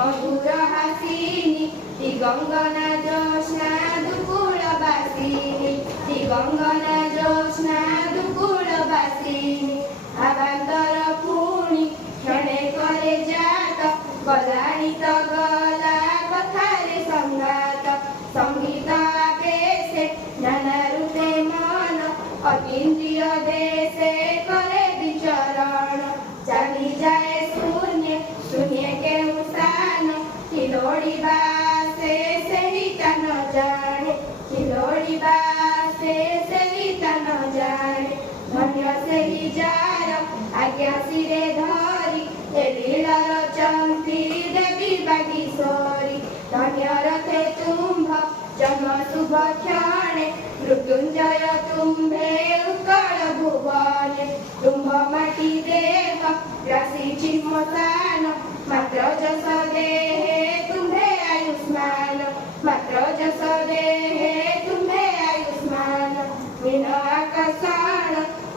मधुर हासिनी दिगंगना जोष्णा दुकुल बासिनी दिगंगना जोष्णा दुकुल बासिनी आबांतर पुणी क्षणे करे जात गलाणी तो गला कथारे संगात संगीत आवेशे नाना रूपे मन अतीन्द्रिय देशे करे विचरण चली जाए शून्य शून्य के खिलोड़ी बासे सही तन जाने खिलोड़ी बासे सही तन जाने धन्य से ही जार आज्ञा सिरे धरी लीलार चंपी देवी बागीश्वरी धन्य रथे तुम्भ जन्म शुभ क्षणे मृत्युंजय तुम्भे उत्कल भुवने तुम्भ माटी देह राशि चिन्मतान मात्र जस देहे तुम्भे आयुष्मान मात्र जस देहे तुम्भे आयुष्मान मीन आकाशन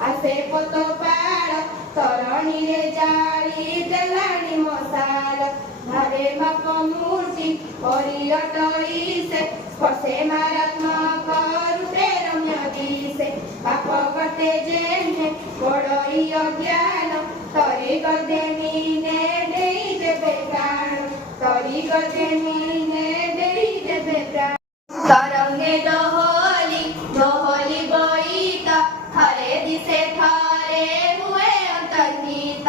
आसे पोतो पाड़ तरणि रे जाळी देलाणी मसाल भावे बाप मूर्ति परी अटळी से स्पर्शे मारात्मक रूपे रम्य दिसे पाप करते जेने बड़ई अज्ञान तरी गदे मीने देई देबे प्राण तरी गदे मीने देई देबे प्राण तरंगे दोहली दोहली बईत थरे दिसे थरे हुए अंतर्हित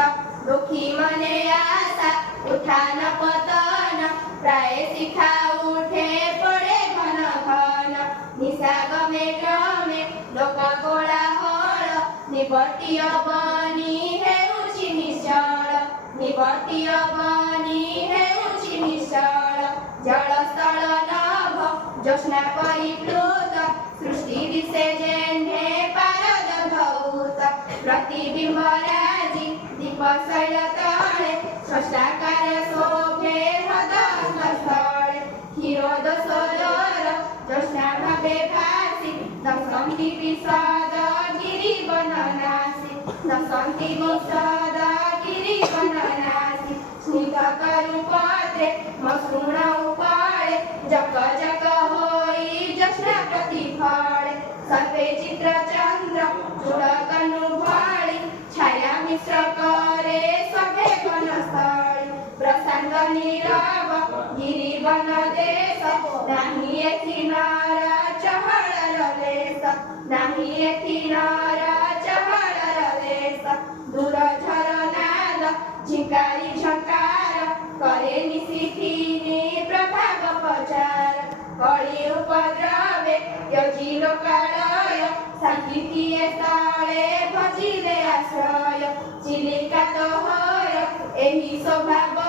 दुखी मने आशा उठान पतन प्राय शिखा उठे पड़े घन घन निशा गमे गमे लोक गोला हल निवर्ती बनी हेउछि निश्चल निवर्ती बनी हेउछि निश्चल जल स्थल नभ जोष्णा परिप्लुत सृष्टि दिशे जेन्हे पारद धौत प्रतिबिंब राजी दीप शैल तळे स्रष्टाकार शोभे हृदय स्थळे क्षीरोद सोदर जोष्णा भावे भासि दशन्ति विषाद गिरिवननासि दशन्ति विषाद गिरिवननासि स्निग्ध करुपत्रे मसृण उपाळे जक जक होई जोष्णा प्रतिफळे सर्वे चित्र चंद्र चूड़कनुभळी छाया मिश्र करे सभे वनस्थळी प्रशांत नीरव गिरिवन देश नाही एथि नर चहळ रलेश नाही एथि नर चहळ रलेश दूर झरनाद झिंकारी झंकार करे निशिथिनी प्रभाव पचार कळी उपद्रवे यजी लोकालय सांकितीये स्थळे भजिले आश्रय चिलिका तोहर एहि स्वभाव